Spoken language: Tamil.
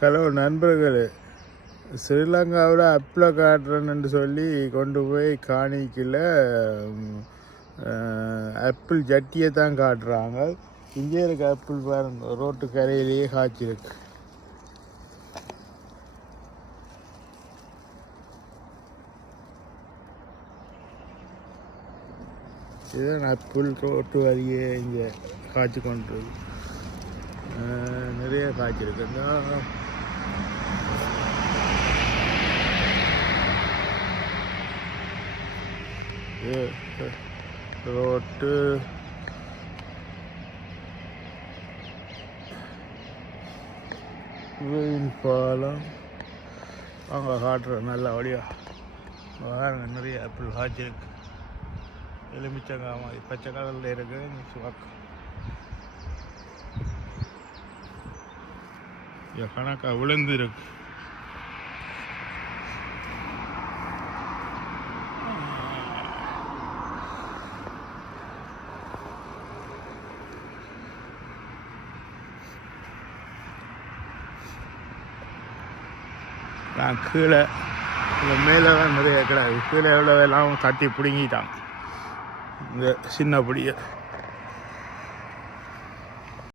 ஹலோ நண்பர்களே, ஸ்ரீலங்காவில் ஆப்பிளை காட்டுறேன்னு சொல்லி கொண்டு போய் காணிக்கில் ஆப்பிள் ஜட்டியை தான் காட்டுறாங்க. இங்கே இருக்க ஆப்பிள் பாருங்க, ரோட்டு கரையிலேயே காய்ச்சிருக்கு. இதுதான் ஆப்பிள் ரோட்டு வழியே இங்கே காய்ச்சி கொண்டு நிறைய காய்ச்சிருக்கு. ரோட்டு வெயில் பாலம் அவங்க காட்டுற நல்ல வழியா பாருங்க. நிறைய ஆப்பிள் காய்ச்சிருக்கு. எலுமிச்சங்காய் மாதிரி பச்சை கலரில் இருக்கு. சுவாக்கம் கணக்காக விழுந்து இருக்கு. நான் கீழே மேலே தான் நிறைய கிடையாது. கீழே எவ்வளோ எல்லாம் தட்டி பிடுங்கிட்டாங்க இந்த சின்ன பிடியை.